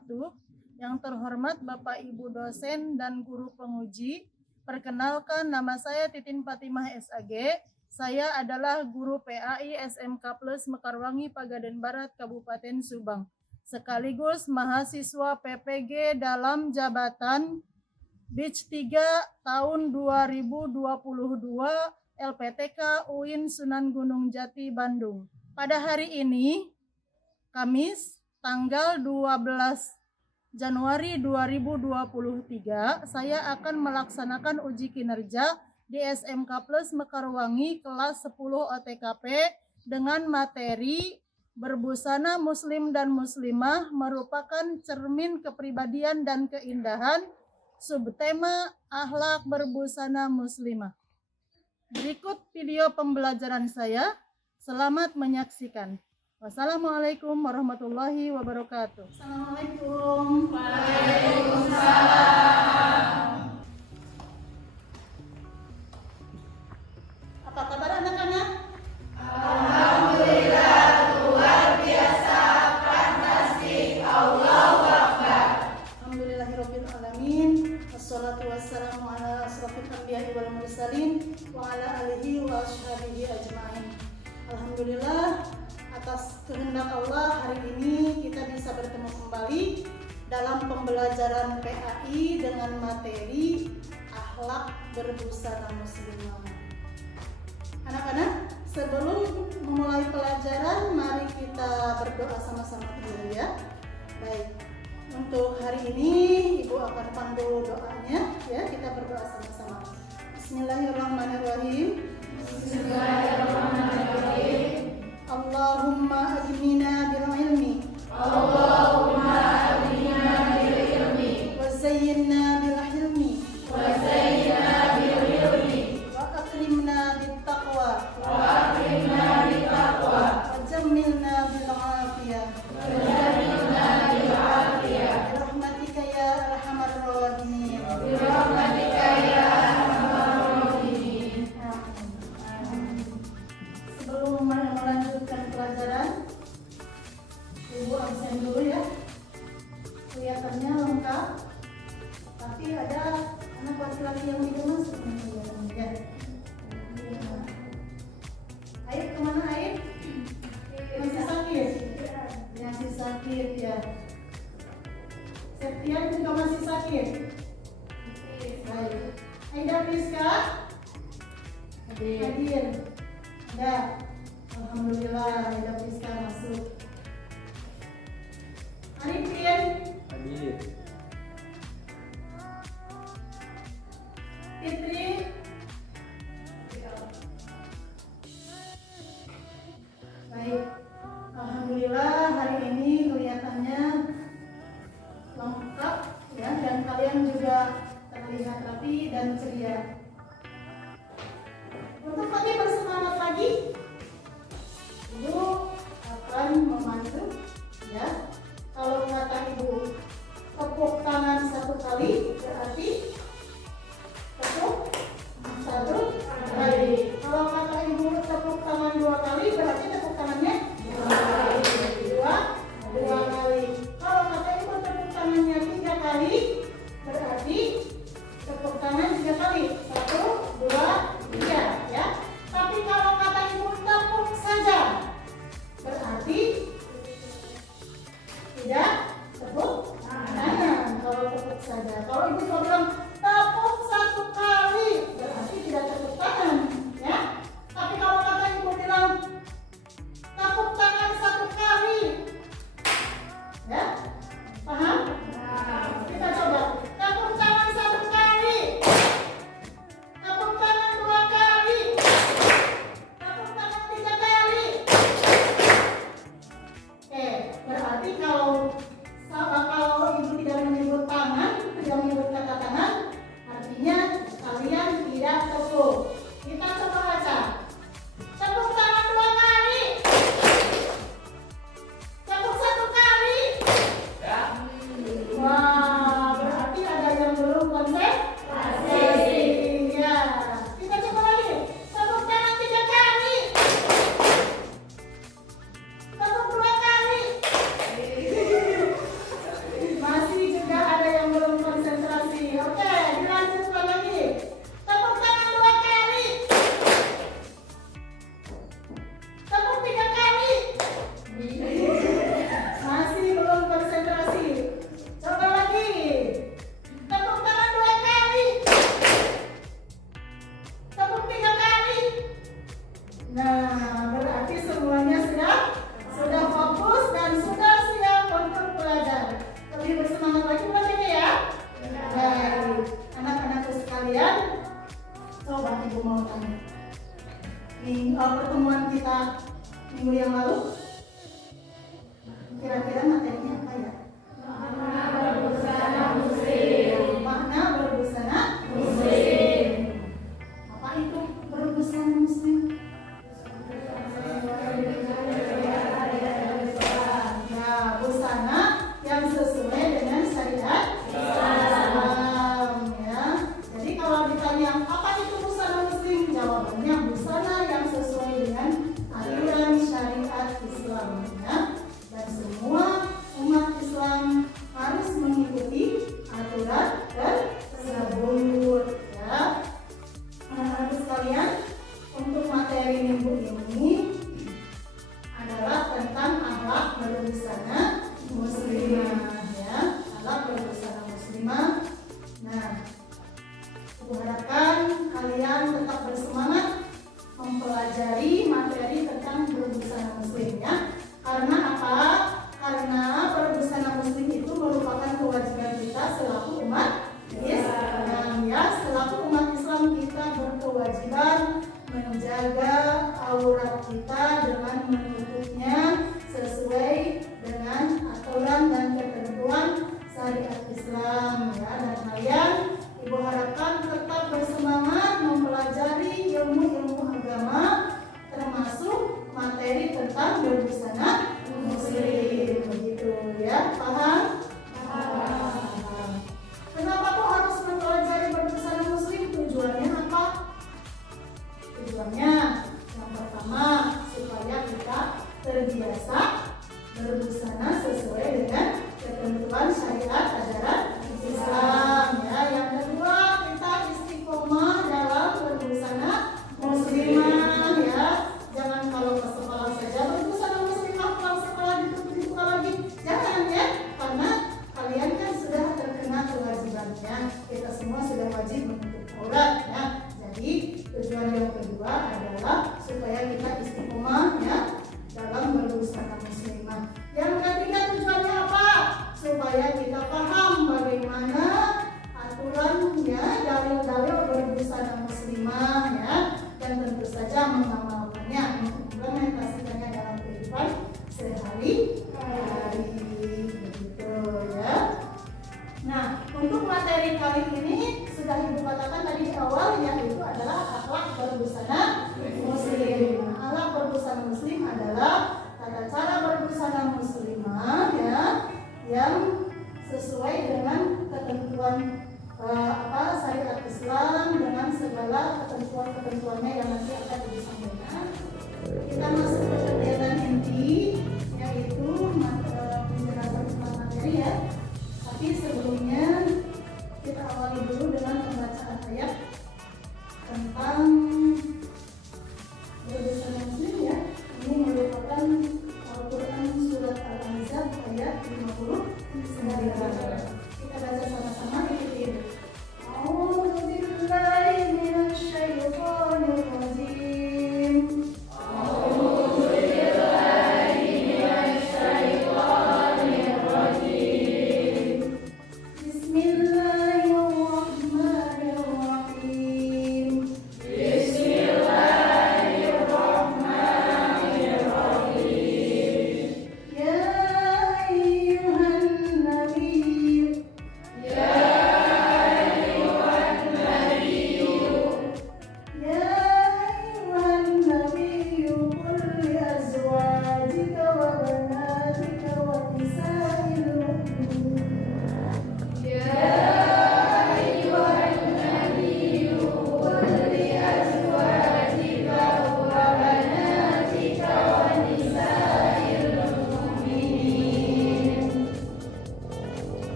wabarakatuh. Yang terhormat Bapak Ibu dosen dan guru penguji, perkenalkan nama saya Titin Fatimah SAG. Saya adalah guru PAI SMK Plus Mekarwangi Pagaden Barat Kabupaten Subang, sekaligus mahasiswa PPG dalam jabatan Batch 3 tahun 2022 LPTK UIN Sunan Gunung Jati Bandung. Pada hari ini, Kamis, tanggal 12 Januari 2023, saya akan melaksanakan uji kinerja di SMK Plus Mekarwangi kelas 10 OTKP dengan materi berbusana muslim dan muslimah merupakan cermin kepribadian dan keindahan, subtema akhlak berbusana muslimah. Berikut video pembelajaran saya. Selamat menyaksikan. Wassalamualaikum warahmatullahi wabarakatuh. Assalamualaikum. Waalaikumsalam. Apa kabar anak-anak? Alhamdulillah, luar biasa, fantastik, Allahu Akbar. Alhamdulillahirabbil alamin. Wassalatu wassalamu ala asrofil anbiya'i wal mursalin wa ala alihi wa ashabihi ajma'in. Alhamdulillah, atas kehendak Allah hari ini kita bisa bertemu kembali dalam pembelajaran PAI dengan materi akhlak berbusana muslimah. Anak-anak, sebelum memulai pelajaran, mari kita berdoa sama-sama dulu ya. Baik, untuk hari ini Ibu akan pandu doanya ya, kita berdoa sama-sama. Bismillahirrahmanirrahim. Bismillahirrahmanirrahim. Allahumma ajmina bil ilmi, Allahumma adina bil ilmi, wa zayyinna bil hilmi, wa zayyina bil ilmi, wa akrimna bit taqwa, wa akrimna bit taqwa, wa jammilna bil afiyah, wa jamilna bil afiyah, bi rahmatika ya arhamar rahimin. bi rahmatika ya arhamar rahimin. Sebelum melanjutkan pelajaran, Ibu absen dulu ya. Kelihatannya lengkap, tapi ada anak laki-laki yang tidak masuk ya. Aib kemana Aib? Masih sakit? Masih sakit ya. Septian juga masih sakit? Baik. Aida Priska? Hadir. Ada. Alhamdulillah Aida Priska masuk. Arifin? Hadir. Fitri? Baik. Alhamdulillah hari ini kelihatannya lengkap ya, dan kalian juga terlihat rapi dan ceria. Untuk pagi bersemangat lagi, Ibu akan memandu ya. Kalau kata Ibu tepuk tangan satu kali berarti tepuk satu kali. Kalau kata Ibu tepuk tangan dua kali berarti tepuk tangannya dua kali. Kalau kata Ibu tepuk tangannya tiga kali berarti tepuk tangan tiga kali. Satu, dua, tiga ya. Tapi kalau kata Ibu tepuk saja berarti tidak tepuk tangan. Kalau tepuk saja, kalau Ibu cuma bilang tepuk satu kali berarti tidak tepuk tangan ya. Tapi kalau kata Ibu bilang tepuk tangan satu kali ya, paham? Kita coba tepuk tangan satu kali, tepuk tangan dua kali, tepuk tangan tiga kali. Oke, berarti kalau Ibu tidak menyebut tangan, tidak menyebut kata tangan, Coba Ibu mau tanya. Pertemuan kita minggu yang lalu, kira-kira materinya apa ya? Makna berbusana muslim. Makna berbusana muslim. Apa itu berbusana muslim? Ya, busana yang sesuai dengan syariat Islam, ya. Jadi kalau ditanya apa itu busana muslim, jawabannya busana yang sesuai dengan aturan syariat Islam, ya. Dan semua umat Islam harus mengikuti aturan tersebut, ya. Anak-anak sekalian, untuk materi minggu ini adalah tentang akhlak berbusana muslimah, ya. Akhlak berbusana muslimah. Nah, aku harapkan kalian tetap bersemangat mempelajari materi tentang berbusana muslim, ya. Karena apa? Karena berbusana muslim itu merupakan kewajiban kita selaku umat Islam, ya. Selaku umat Islam kita berkewajiban menjaga aurat kita dengan menutupnya sesuai dengan aturan dan ketentuan syariat Islam, ya. Dan kalian, Ibu harapkan tetap bersemangat mempelajari ilmu-ilmu agama, termasuk materi tentang berbusana muslim, begitu, ya. Paham? Paham. Kenapa kok harus mempelajari berbusana muslim? Tujuannya apa? Tujuannya yang pertama, supaya kita terbiasa berbusana sesuai dengan ketentuan syariat ajaran Islam, ya. Yang kedua, kita istiqomah dalam berbusana muslimah, ya. Jangan kalau ke sekolah saja berbusana muslimah, pulang sekolah dibuka lagi, jangan, ya. Karena kalian kan sudah terkena kewajibannya. Kita semua sudah wajib menutup aurat, ya. Jadi tujuan yang kedua adalah supaya kita istiqomah, ya, dalam berbusana muslimah. Yang ketiga, tujuannya apa? Supaya kita paham bagaimana aturan, ya, dalil-dalil berbusana muslimah, ya, dan tentu saja mengamalkannya, mengimplementasikannya dalam kehidupan sehari-hari, begitu, ya. Nah, untuk materi kali ini sudah Ibu katakan tadi di awal, yaitu adalah akhlak berbusana muslim. Akhlak berbusana muslim adalah tata cara berbusana muslimah, ya, yang sesuai dengan ketentuan syariat Islam dengan segala ketentuan-ketentuannya yang nanti akan disampaikan. Kita masuk ke kegiatan inti, yaitu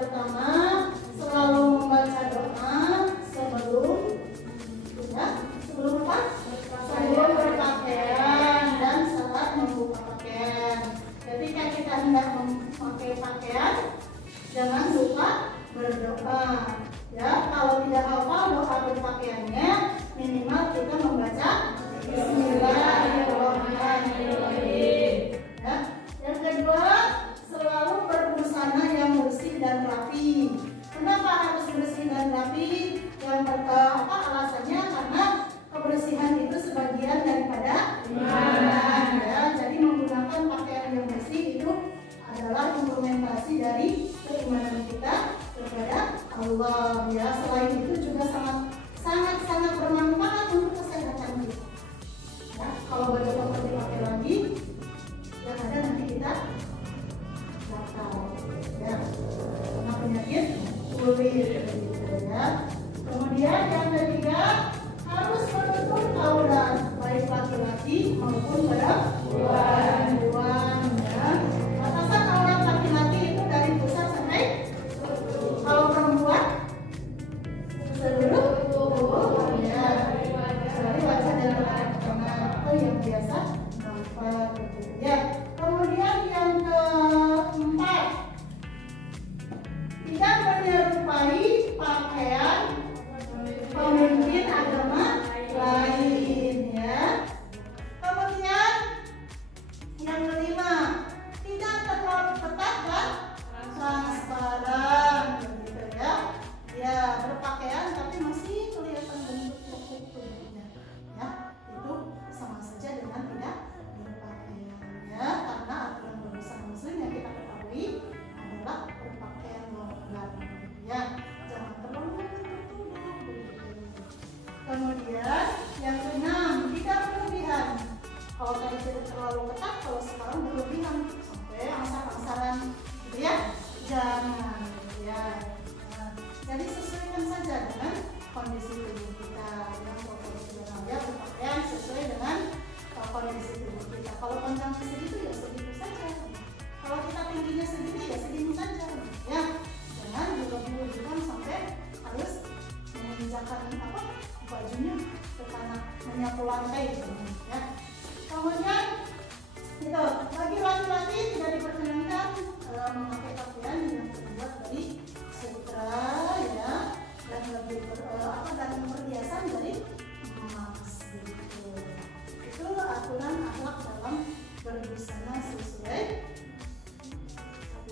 pertama selalu membaca doa sebelum sebelum apa? Sebelum berpakaian dan saat membuka pakaian. Ketika kita hendak memakai pakaian, jangan lupa berdoa. Ya, kalau tidak hafal doa berpakaiannya, minimal kita membaca Bismillahirrahmanirrahim. Ya. Yang kedua, selalu berbusana yang bersih dan rapi. Kenapa harus bersih dan rapi? Yang pertama alasannya karena kebersihan itu sebagian daripada iman. Ya, jadi menggunakan pakaian yang bersih itu adalah implementasi dari keimanan kita kepada Allah. Ya, selain itu juga sangat bermanfaat untuk kesehatan kita. Ya, kalau baju kotor dipakai lagi, yang ada nanti kita gatal. Ya, karena penyakit kulit. Ya. Kemudian yang ketiga harus menutup aurat baik laki-laki maupun perempuan. Ya. Batasan aurat laki-laki itu dari pusat sampai kalau perempuan seluruh tubuh. Ya. Dari wajah dan tangan atau yang biasa nampak. Ya. Kemudian yang keempat, tidak menyerupai pakaian pemimpin agama lain. Ya. Kemudian yang kelima, tidak terlalu ketat dan transparan, begitu ya. Ya, berpakaian tapi masih kelihatan bentuk tubuhnya. Ya, itu sama saja dengan tidak berpakaian. Ya, karena aturan berbusana muslim yang kita ketahui adalah berpakaian longgar. Ya, jangan terlalu tertutup. Kemudian yang keenam, tidak berlebihan. Kalau tadi tidak terlalu ketat, kalau sekarang berlebihan sampai asar-asaran, gitu ya. Jangan, ya. Nah, jadi sesuaikan saja dengan kondisi tubuh kita. Yang proporsional ya, berpakaian sesuai dengan kondisi tubuh kita. Kalau panjangnya segitu ya segitu saja. Kalau kita tingginya segitu ya segitu saja. Ya, jangan dilebih-lebihkan sampai harus menginjakkan bajunya ke tanah, menyapu lantai gitu. Ya. Kemudian itu bagi laki-laki tidak diperkenankan memakai pakaian yang terbuat dari sutra, ya, dan lebih dan perhiasan dari emas gitu. Itu aturan akhlak dalam berbusana sesuai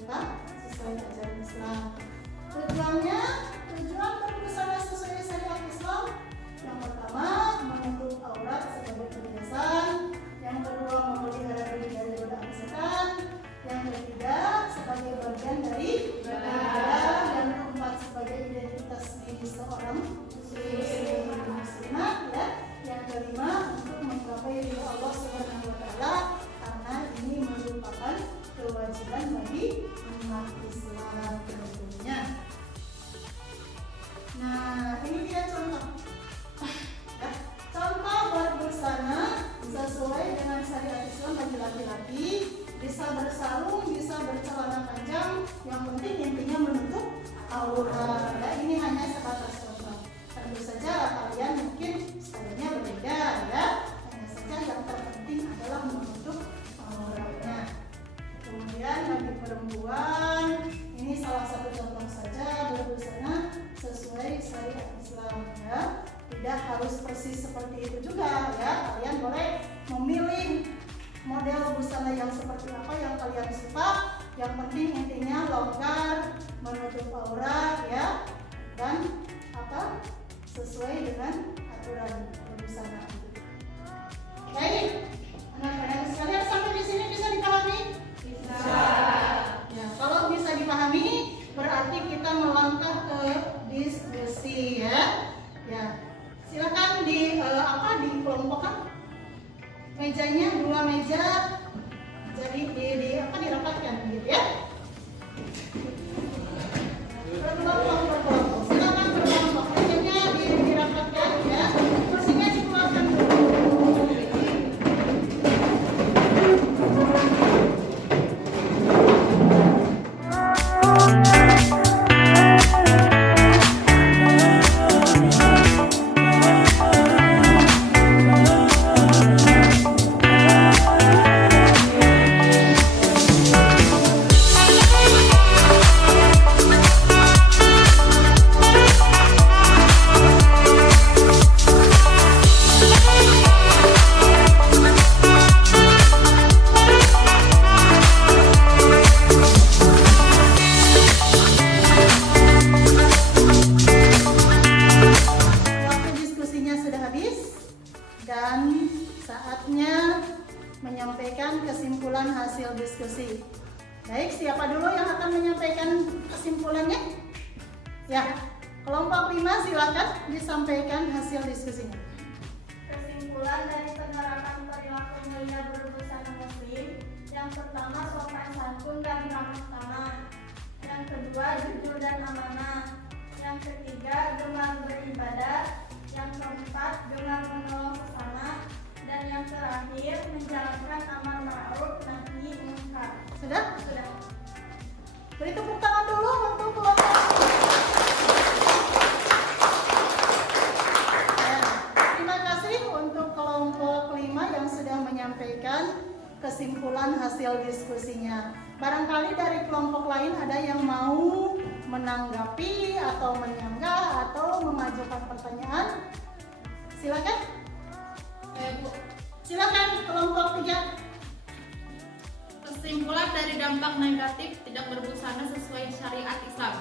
ajaran Islam. Tujuan berbusana sesuai syariat Islam, yang pertama menutup aurat sebagai perhiasan, yang kedua memelihara diri dari godaan setan, yang ketiga sebagai bagian dari ibadah, dan keempat sebagai identitas diri seorang muslimah, ya. Yang kelima untuk menggapai ridho Allah Subhanahu wa taala, karena ini merupakan kewajiban bagi umat Islam tentunya. Nah, ini dia contoh. Ya, contoh berbusana sesuai dengan syariat Islam bagi laki-laki, bisa bersarung, bisa bercelana panjang, yang penting intinya menutup aurat. Ya, ini hanya sebatas contoh. Tentu saja kalian mungkin stylenya berbeda, ya. Hanya saja yang terpenting adalah menutup auratnya. Kemudian bagi perempuan, ini salah satu contoh saja berbusana sesuai syariat Islam, ya. Tidak harus persis seperti itu juga, ya. Kalian boleh memilih model busana yang seperti apa yang kalian suka. Yang penting intinya longgar, menutup aurat, ya, dan sesuai dengan aturan berbusana. Baik, anak-anak sekalian, sampai di sini bisa dipahami? Bisa. Ya, kalau bisa dipahami, berarti kita melangkah ke diskusi, ya. Ya, silakan dikelompokkan mejanya, 2 meja, jadi dirapatkan, gitu ya. Berkelompok. Silakan berkelompok. Mejanya dirapatkan, ya. Kursinya dikeluarkan dulu. Baik, siapa dulu yang akan menyampaikan kesimpulannya? Ya, kelompok 5 silakan disampaikan hasil diskusinya. Kesimpulan dari penerapan perilaku mulia berbusana muslim, yang pertama sopan santun dan ramah tamah, yang kedua jujur dan amanah, yang ketiga gemar beribadah, yang keempat gemar menolong sesama, dan yang terakhir menjalankan amar ma'ruf nahi munkar. Sudah? Sudah. Beri tepuk tangan dulu untuk kelompok. Ya, terima kasih untuk kelompok 5 yang sudah menyampaikan kesimpulan hasil diskusinya. Barangkali dari kelompok lain ada yang mau menanggapi atau menyanggah atau memajukan pertanyaan. Silakan. Bu. Silakan kelompok 3. Kesimpulan dari dampak negatif tidak berbusana sesuai syariat Islam.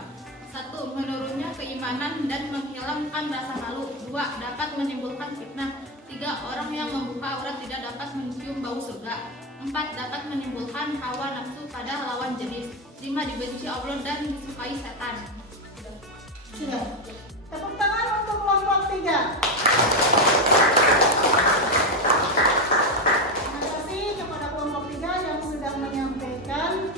1. Menurunnya keimanan dan menghilangkan rasa malu. 2. Dapat menimbulkan fitnah. 3. Orang yang membuka aurat tidak dapat mencium bau surga. 4. Dapat menimbulkan hawa nafsu pada lawan jenis. 5. Dibenci Allah dan disukai setan. Sudah. Tepuk tangan untuk kelompok 3. Terima kasih kepada kelompok 3 yang sudah menyampaikan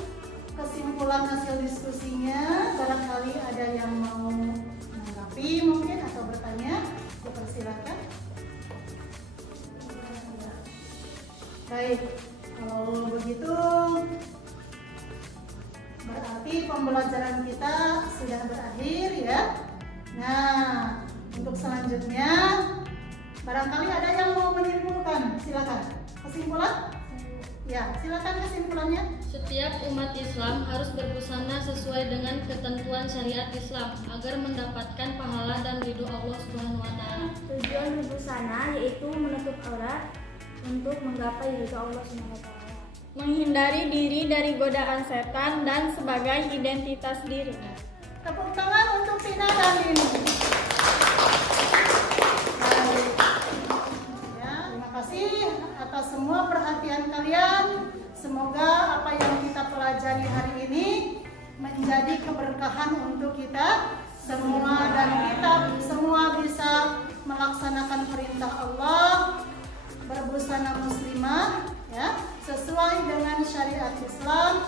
kesimpulan hasil diskusinya. Barangkali ada yang mau menanggapi mungkin atau bertanya, dipersilakan. Baik, kalau begitu berarti pembelajaran kita sudah berakhir ya. Nah, untuk selanjutnya barangkali ada yang mau menyimpulkan, silakan. Kesimpulan? Ya, silakan kesimpulannya. Setiap umat Islam harus berbusana sesuai dengan ketentuan syariat Islam agar mendapatkan pahala dan ridho Allah Subhanahu wa taala. Tujuan berbusana yaitu menutup aurat untuk menggapai ridho Allah Subhanahu wa taala. Menghindari diri dari godaan setan dan sebagai identitas diri. Tepuk tangan untuk Tina dan Dini. Baik. Ya, terima kasih atas semua perhatian kalian. Semoga apa yang kita pelajari hari ini menjadi keberkahan untuk kita semua dan kita semua bisa melaksanakan perintah Allah berbusana muslimah ya, sesuai dengan syariat Islam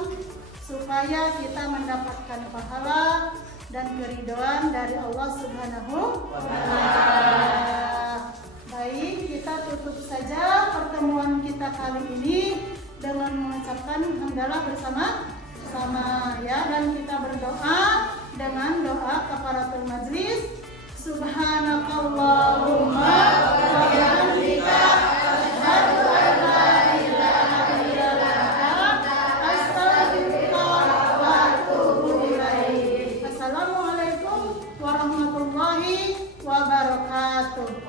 supaya kita mendapatkan pahala dan keridhaan dari Allah Subhanahu wa taala. Baik, kita tutup saja pertemuan kita kali ini dengan mengucapkan hamdalah bersama-sama ya, dan kita berdoa dengan doa kafaratul majlis. Subhanakallahumma wa bihamdika asyhadu an la ilaha illa anta astaghfiruka wa atubu ilaik. Assalamualaikum warahmatullahi wabarakatuh.